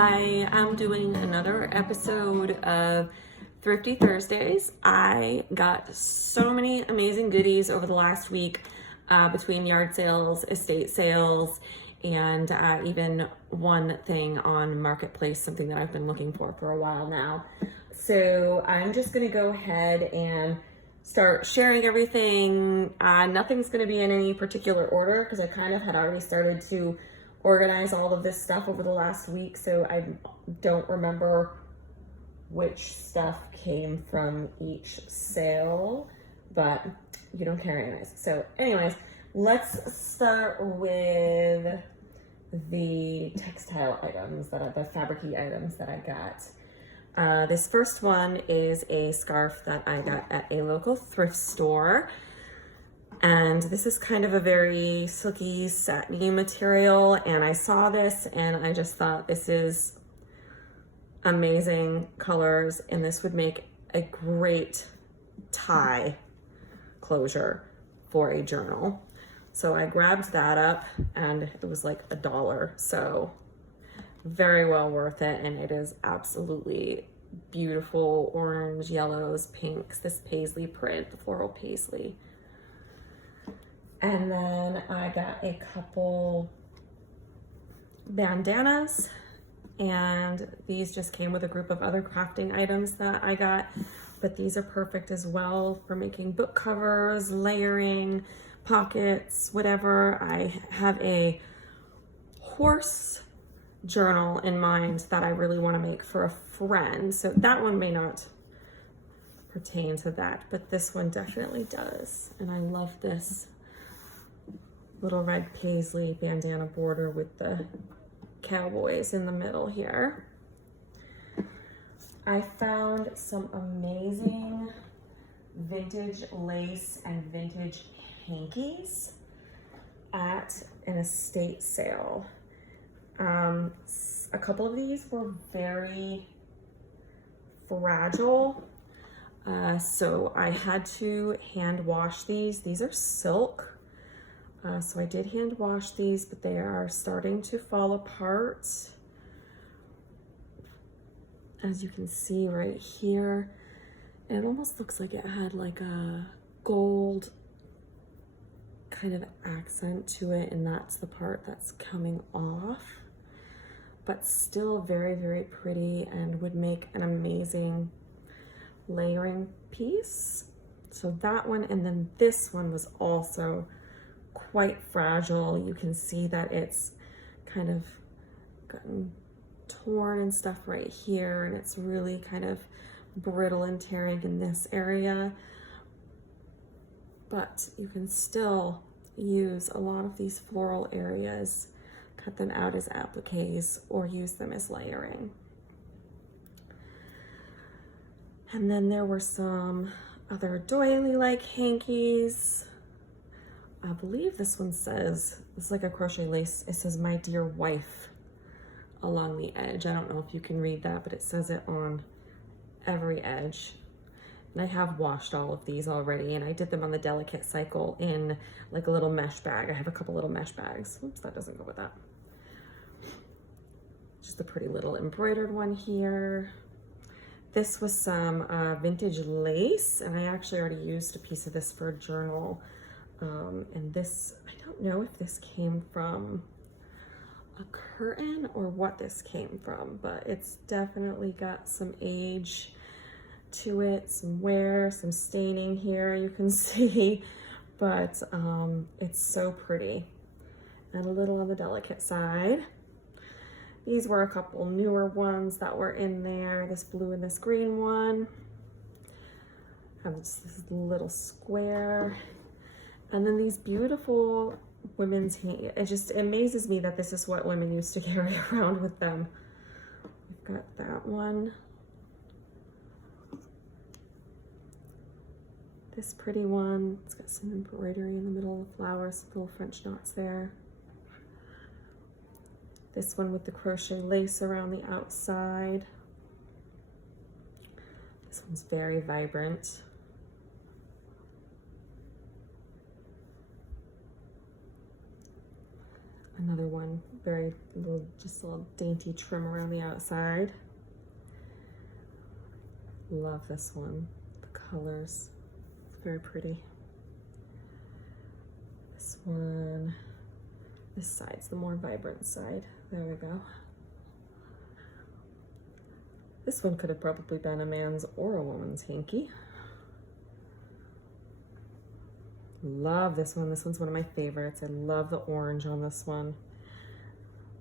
I am doing another episode of Thrifty Thursdays. I got so many amazing goodies over the last week between yard sales, estate sales, and even one thing on Marketplace, something that I've been looking for a while now. So I'm just going to go ahead and start sharing everything. Nothing's going to be in any particular order because I kind of had already started to organize all of this stuff over the last week, so I don't remember which stuff came from each sale, but you don't care anyways. So anyways, let's start with the textile items, the fabric-y items that I got. This first one is a scarf that I got at a local thrift store. And this is kind of a very silky, satiny material. And I saw this and I just thought this is amazing colors. And this would make a great tie closure for a journal. So I grabbed that up and it was like $1. So very well worth it. And it is absolutely beautiful orange, yellows, pinks, this paisley print, the floral paisley. And then I got a couple bandanas, and these just came with a group of other crafting items that I got, but these are perfect as well for making book covers, layering, pockets, whatever. I have a horse journal in mind that I really want to make for a friend, so that one may not pertain to that, but this one definitely does. And I love this little red paisley bandana border with the cowboys in the middle here. I found some amazing vintage lace and vintage hankies at an estate sale. A couple of these were very fragile, so I had to hand wash these. These are silk. So I did hand wash these, but they are starting to fall apart. As you can see right here, it almost looks like it had like a gold kind of accent to it, and that's the part that's coming off, but still very, very pretty and would make an amazing layering piece. So that one, and then this one was also quite fragile. You can see that it's kind of gotten torn and stuff right here, and it's really kind of brittle and tearing in this area, but you can still use a lot of these floral areas, cut them out as appliques or use them as layering. And then there were some other doily-like hankies. I believe this one says, it's like a crochet lace, it says "My Dear Wife" along the edge. I don't know if you can read that, but it says it on every edge. And I have washed all of these already, and I did them on the delicate cycle in like a little mesh bag. I have a couple little mesh bags. Oops, that doesn't go with that. Just a pretty little embroidered one here. This was some vintage lace, and I actually already used a piece of this for a journal. And this, I don't know if this came from a curtain or what this came from, but it's definitely got some age to it, some wear, some staining here you can see, but it's so pretty and a little on the delicate side. These were a couple newer ones that were in there, this blue and this green one. I have just this little square. And then these beautiful women's hankies. It just amazes me that this is what women used to carry around with them. We've got that one. This pretty one. It's got some embroidery in the middle of flowers, little French knots there. This one with the crochet lace around the outside. This one's very vibrant. Another one very little, just a little dainty trim around the outside. Love this one. The colors, it's very pretty. This one, this side's the more vibrant side. There we go. This one could have probably been a man's or a woman's hanky. Love this one. This one's one of my favorites. I love the orange on this one.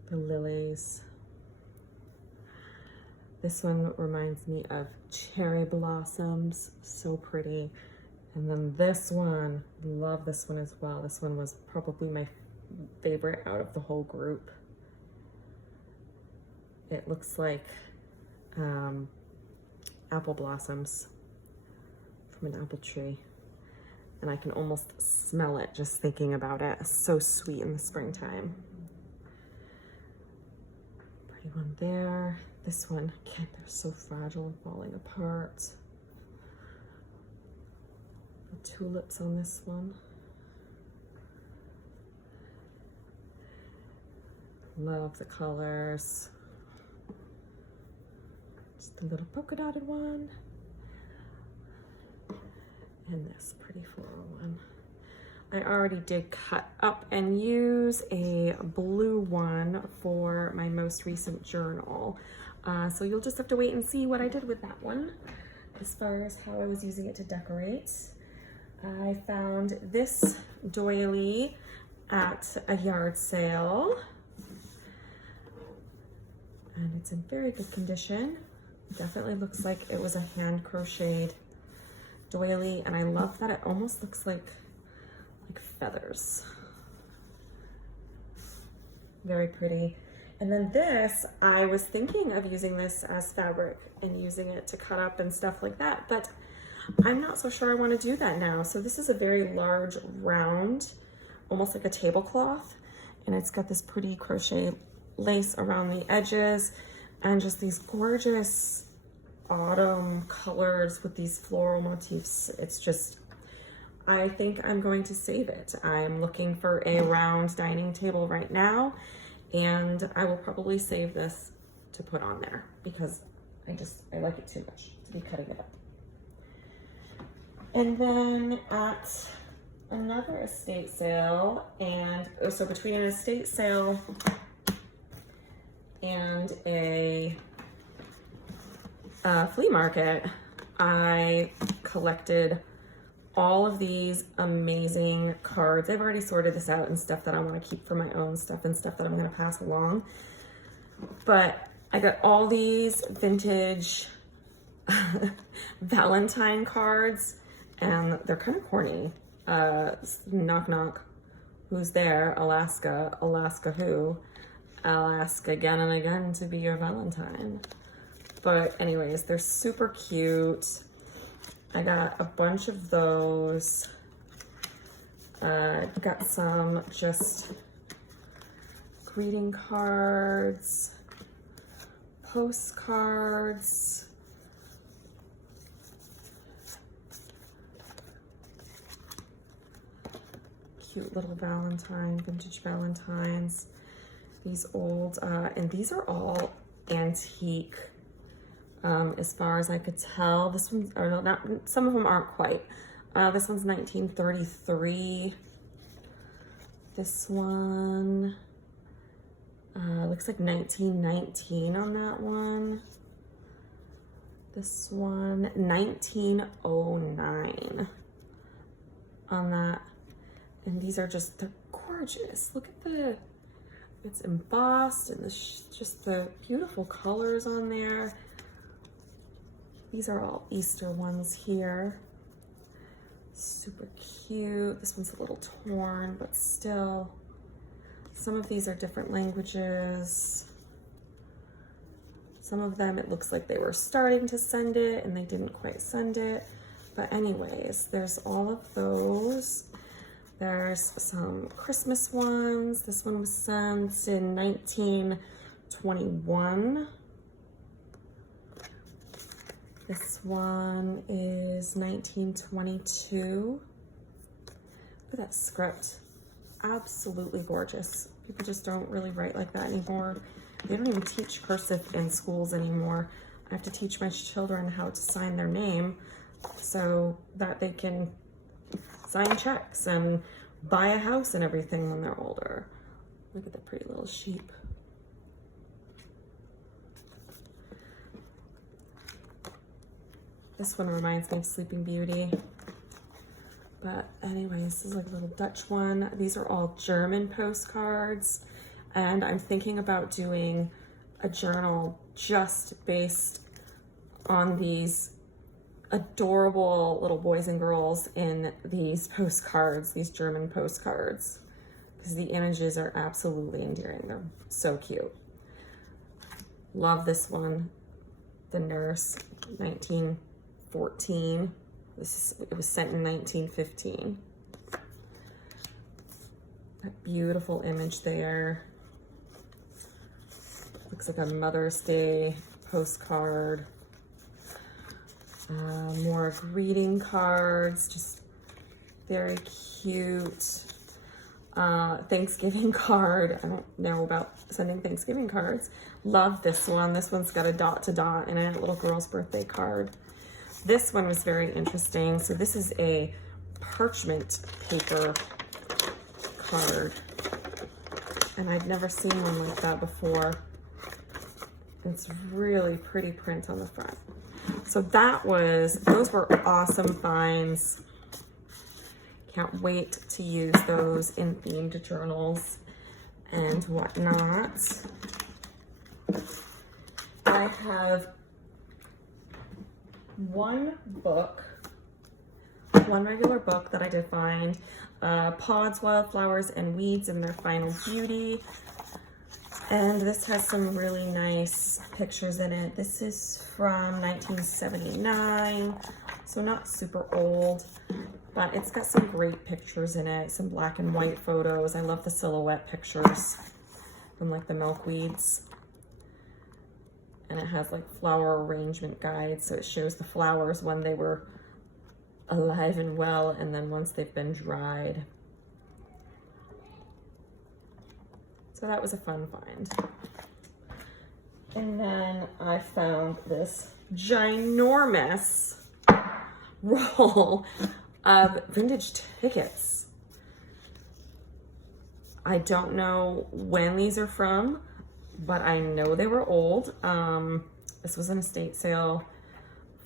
The lilies. This one reminds me of cherry blossoms. So pretty. And then this one, love this one as well. This one was probably my favorite out of the whole group. It looks like apple blossoms from an apple tree. And I can almost smell it just thinking about it. It's so sweet in the springtime. Pretty one there. This one, again, they're so fragile and falling apart. The tulips on this one. Love the colors. Just a little polka dotted one. And this pretty floral one. I already did cut up and use a blue one for my most recent journal. So you'll just have to wait and see what I did with that one as far as how I was using it to decorate. I found this doily at a yard sale. And it's in very good condition. It definitely looks like it was a hand crocheted doily, and I love that it almost looks like feathers. Very pretty. And then this, I was thinking of using this as fabric and using it to cut up and stuff like that, but I'm not so sure I want to do that now. So this is a very large round, almost like a tablecloth, and it's got this pretty crochet lace around the edges and just these gorgeous autumn colors with these floral motifs. It's just, I think I'm going to save it. I'm looking for a round dining table right now, and I will probably save this to put on there because I like it too much to be cutting it up. And then at another estate sale, and so between an estate sale and a flea market, I collected all of these amazing cards. I've already sorted this out and stuff that I want to keep for my own stuff and stuff that I'm going to pass along. But I got all these vintage Valentine cards, and they're kind of corny. Knock knock, who's there? Alaska, Alaska who? I'll ask again and again to be your Valentine. But anyways, they're super cute. I got a bunch of those. Got some just greeting cards, postcards. Cute little Valentine, vintage Valentines. These old, and these are all antique. As far as I could tell, this one, or no, not, some of them aren't quite. This one's 1933. This one looks like 1919 on that one. This one, 1909 on that. And these are just, they're gorgeous. Look at it's embossed, and just the beautiful colors on there. These are all Easter ones here. Super cute. This one's a little torn, but still. Some of these are different languages. Some of them, it looks like they were starting to send it and they didn't quite send it. But anyways, there's all of those. There's some Christmas ones. This one was sent in 1921. This one is 1922. Look at that script. Absolutely gorgeous. People just don't really write like that anymore. They don't even teach cursive in schools anymore. I have to teach my children how to sign their name so that they can sign checks and buy a house and everything when they're older. Look at the pretty little sheep. This one reminds me of Sleeping Beauty. But anyways, this is like a little Dutch one. These are all German postcards. And I'm thinking about doing a journal just based on these adorable little boys and girls in these postcards, these German postcards, because the images are absolutely endearing. They're so cute. Love this one, The Nurse, 1914. It was sent in 1915. That beautiful image there. Looks like a Mother's Day postcard. More greeting cards, just very cute. Thanksgiving card. I don't know about sending Thanksgiving cards. Love this one. This one's got a dot to dot in it, a little girl's birthday card. This one was very interesting. So this is a parchment paper card. And I'd never seen one like that before. It's really pretty print on the front. So those were awesome finds. Can't wait to use those in themed journals and whatnot. I have one regular book that I did find, Pods, Wildflowers, and Weeds in Their Final Beauty. And this has some really nice pictures in it. This is from 1979, so not super old, but it's got some great pictures in it, some black and white photos. I love the silhouette pictures from like the milkweeds. And it has like flower arrangement guides, so it shows the flowers when they were alive and well, and then once they've been dried. So that was a fun find. And then I found this ginormous roll of vintage tickets. I don't know when these are from, but I know they were old. This was an estate sale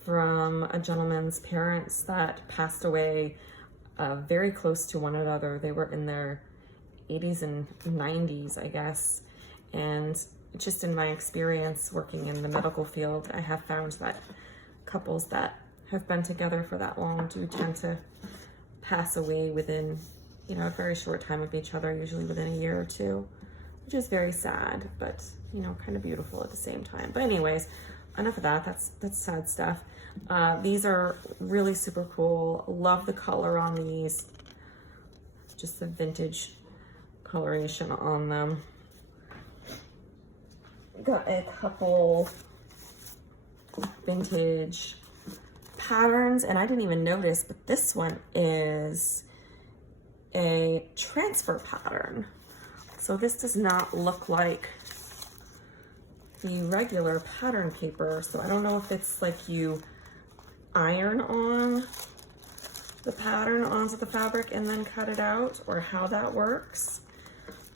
from a gentleman's parents that passed away very close to one another. They were in their 80s and 90s, I guess. And just in my experience working in the medical field, I have found that couples that have been together for that long do tend to pass away within, you know, a very short time of each other, usually within a year or two, which is very sad, but, you know, kind of beautiful at the same time. But anyways, enough of that. That's sad stuff. These are really super cool. Love the color on these. Just the vintage coloration on them. Got a couple vintage patterns, and I didn't even notice, but this one is a transfer pattern. So this does not look like the regular pattern paper. So I don't know if it's like you iron on the pattern onto the fabric and then cut it out, or how that works.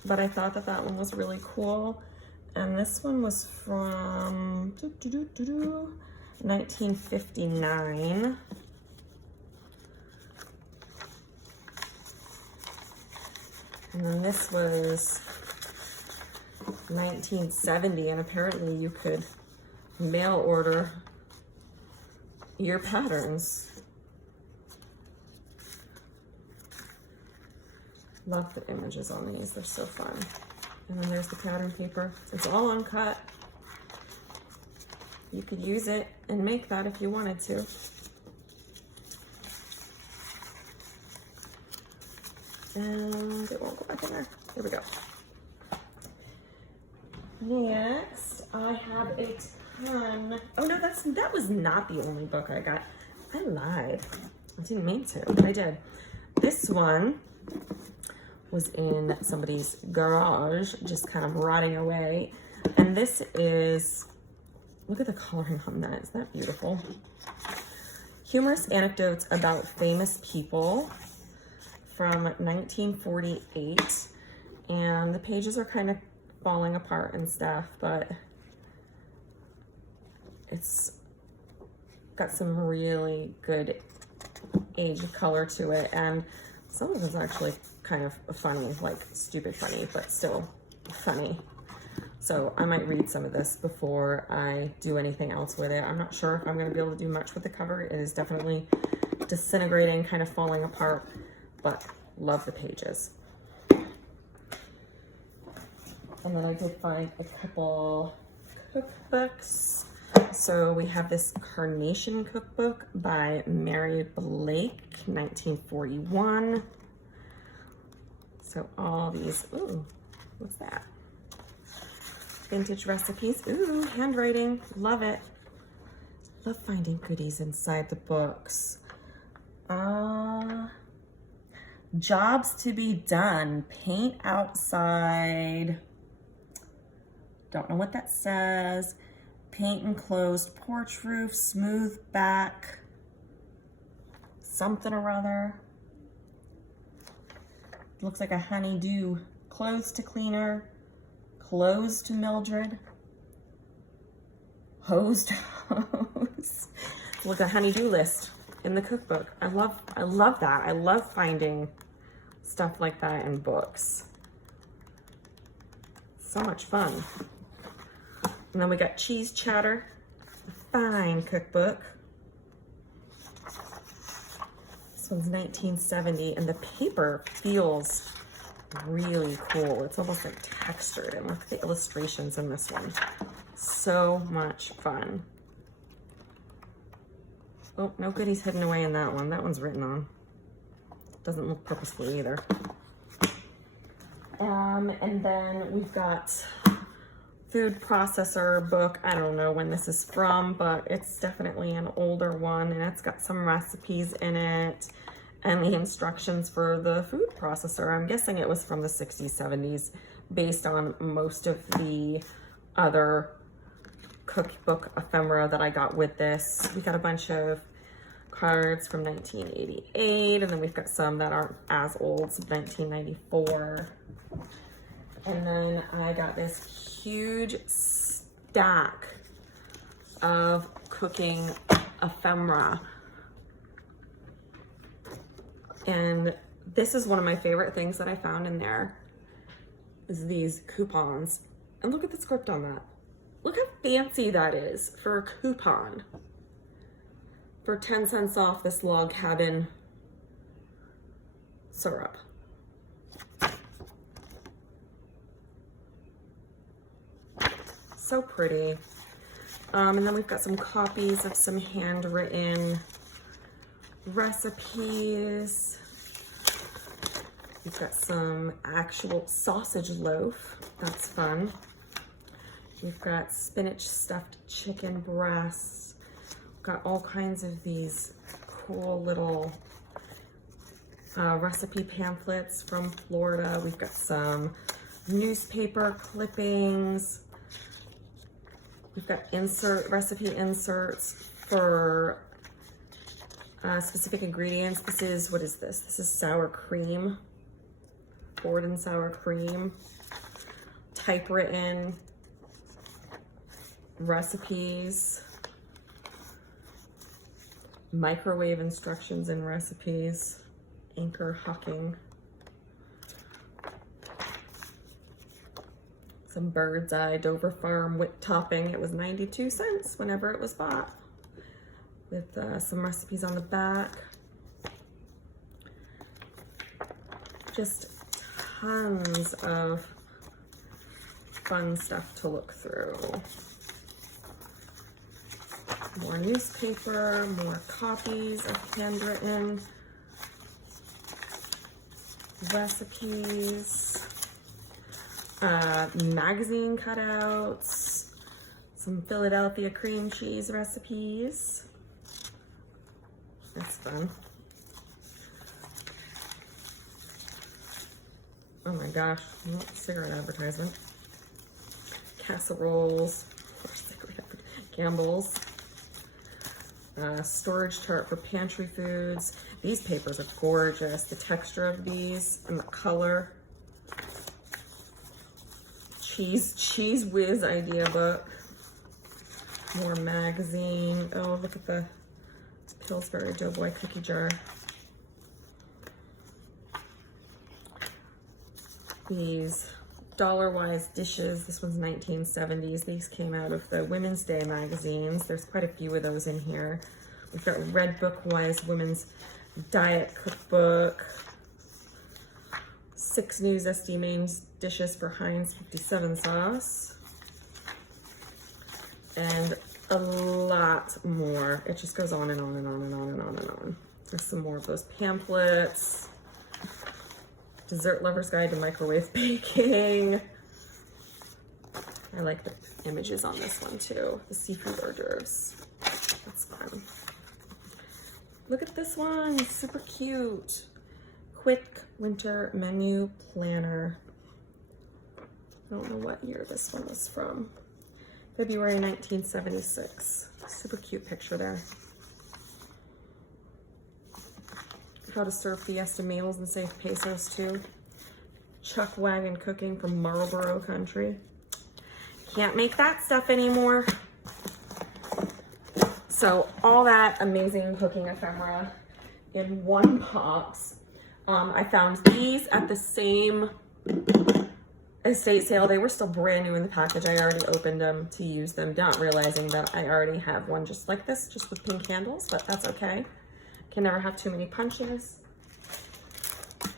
But I thought that that one was really cool. And this one was from 1959. And then this was 1970, and apparently you could mail order your patterns. Love the images on these, they're so fun. And then there's the pattern paper. It's all uncut. You could use it and make that if you wanted to. And it won't go back in there. Here we go. Next, I have a ton. Oh no, that was not the only book I got. I lied. I didn't mean to, but I did. This one was in somebody's garage, just kind of rotting away. And this is, look at the coloring on that. Isn't that beautiful? Humorous Anecdotes About Famous People from 1948. And the pages are kind of falling apart and stuff, but it's got some really good age color to it. And some of it's actually kind of funny, like stupid funny, but still funny. So I might read some of this before I do anything else with it. I'm not sure if I'm going to be able to do much with the cover. It is definitely disintegrating, kind of falling apart, but love the pages. And then I did find a couple cookbooks. So we have this Carnation cookbook by Mary Blake, 1941. So all these, ooh, what's that? Vintage recipes. Ooh, handwriting. Love it. Love finding goodies inside the books. Jobs to be done. Paint outside. Don't know what that says. Paint enclosed porch roof. Smooth back. Something or other. Looks like a honeydew. Clothes to cleaner. Clothes to Mildred. Hose to hose. Look, a honeydew list in the cookbook. I love that. I love finding stuff like that in books. So much fun. And then we got Cheese Chatter, a fine cookbook. This one's 1970, and the paper feels really cool. It's almost like textured, and look at the illustrations in this one. So much fun. Oh, no goodies hidden away in that one. That one's written on. Doesn't look purposeful either. And then we've got food processor book. I don't know when this is from, but it's definitely an older one, and it's got some recipes in it and the instructions for the food processor. I'm guessing it was from the 60s, 70s, based on most of the other cookbook ephemera that I got with this. We got a bunch of cards from 1988, and then we've got some that aren't as old, so 1994. And then I got this huge stack of cooking ephemera. And this is one of my favorite things that I found in there, is these coupons. And look at the script on that. Look how fancy that is for a coupon. For 10 cents off this log cabin syrup. So pretty. And then we've got some copies of some handwritten recipes. We've got some actual sausage loaf. That's fun. We've got spinach stuffed chicken breasts. We've got all kinds of these cool little recipe pamphlets from Florida. We've got some newspaper clippings. We've got recipe inserts for specific ingredients. This is, what is this? This is sour cream, Borden sour cream, typewritten recipes, microwave instructions and recipes, Anchor Hocking, some Bird's Eye Dover Farm whipped topping. It was 92 cents whenever it was bought, with some recipes on the back. Just tons of fun stuff to look through. More newspaper, more copies of handwritten recipes, magazine cutouts, some Philadelphia cream cheese recipes. That's fun. Oh my gosh, cigarette advertisement. Casseroles, Campbell's. Storage chart for pantry foods. These papers are gorgeous. The texture of these and the color. Cheese Whiz idea book. More magazine. Oh, look at the Pillsbury Doughboy cookie jar. These dollar-wise dishes. This one's 1970s. These came out of the Women's Day magazines. There's quite a few of those in here. We've got Red Book-wise Women's Diet Cookbook. 6 new zesty main dishes for Heinz 57 sauce. And a lot more. It just goes on and on and on and on and on and on. There's some more of those pamphlets. Dessert Lover's Guide to Microwave Baking. I like the images on this one too. The seafood hors d'oeuvres. That's fun. Look at this one, super cute. Quick Winter Menu Planner. I don't know what year this one was from. February 1976. Super cute picture there. How to serve fiesta meals and save pesos too. Chuck Wagon Cooking from Marlboro Country. Can't make that stuff anymore. So all that amazing cooking ephemera in one box. I found these at the same estate sale. They were still brand new in the package. I already opened them to use them, not realizing that I already have one just like this, just with pink handles, but that's okay. Can never have too many punches.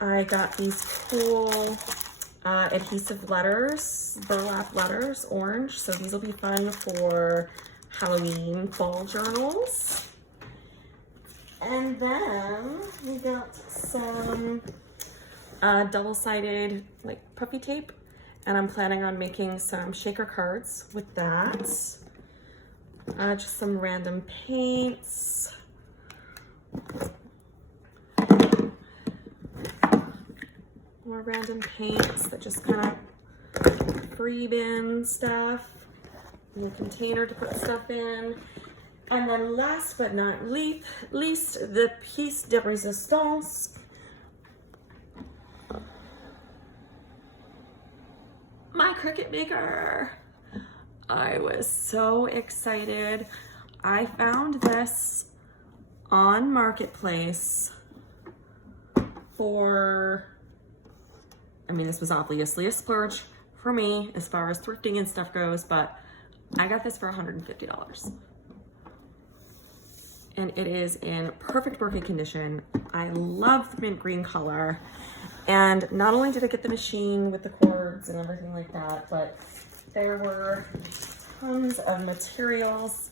I got these cool adhesive letters, burlap letters, orange. So these will be fun for Halloween fall journals. And then we got some double-sided like puffy tape. And I'm planning on making some shaker cards with that. Just some random paints. More random paints that just kind of free bin stuff. A little container to put stuff in. And then last but not least, the piece de resistance. My Cricut maker. I was so excited. I found this on Marketplace for, I mean, this was obviously a splurge for me as far as thrifting and stuff goes, but I got this for $150. And it is in perfect working condition. I love the mint green color. And not only did I get the machine with the cords and everything like that, but there were tons of materials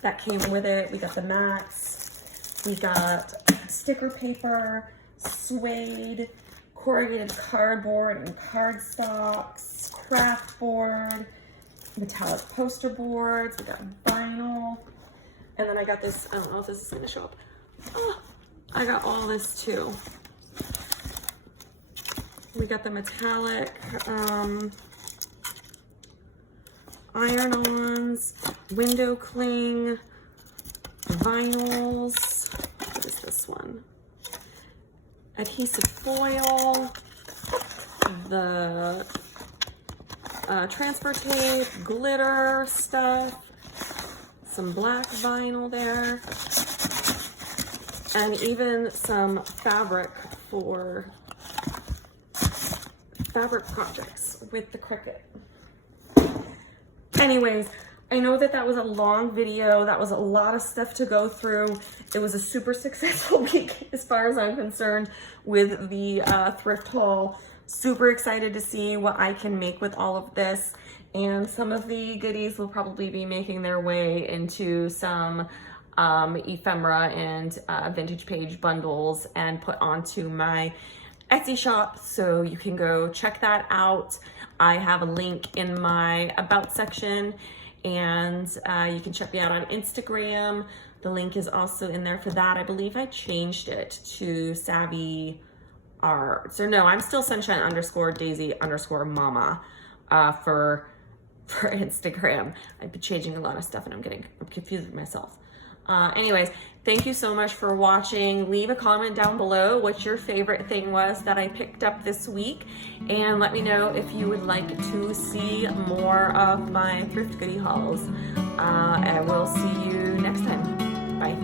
that came with it. We got the mats, we got sticker paper, suede, corrugated cardboard and cardstocks, craft board, metallic poster boards, we got vinyl, and then I got this, I don't know if this is gonna show up. Oh, I got all this too. We got the metallic iron-ons, window cling, vinyls. What is this one? Adhesive foil, the transfer tape, glitter stuff, some black vinyl there, and even some fabric for fabric projects with the Cricut. Anyways, I know that that was a long video. That was a lot of stuff to go through. It was a super successful week as far as I'm concerned with the thrift haul. Super excited to see what I can make with all of this. And some of the goodies will probably be making their way into some ephemera and vintage page bundles and put onto my Etsy shop, so you can go check that out. I have a link in my about section, and you can check me out on Instagram. The link is also in there for that. I believe I changed it to Savvy are, so no, I'm still sunshine_daisy_mama for Instagram. I've been changing a lot of stuff and I'm confused with myself. Anyways, thank you so much for watching. Leave a comment down below what your favorite thing was that I picked up this week, and let me know if you would like to see more of my thrift goodie hauls. I will see you next time. Bye.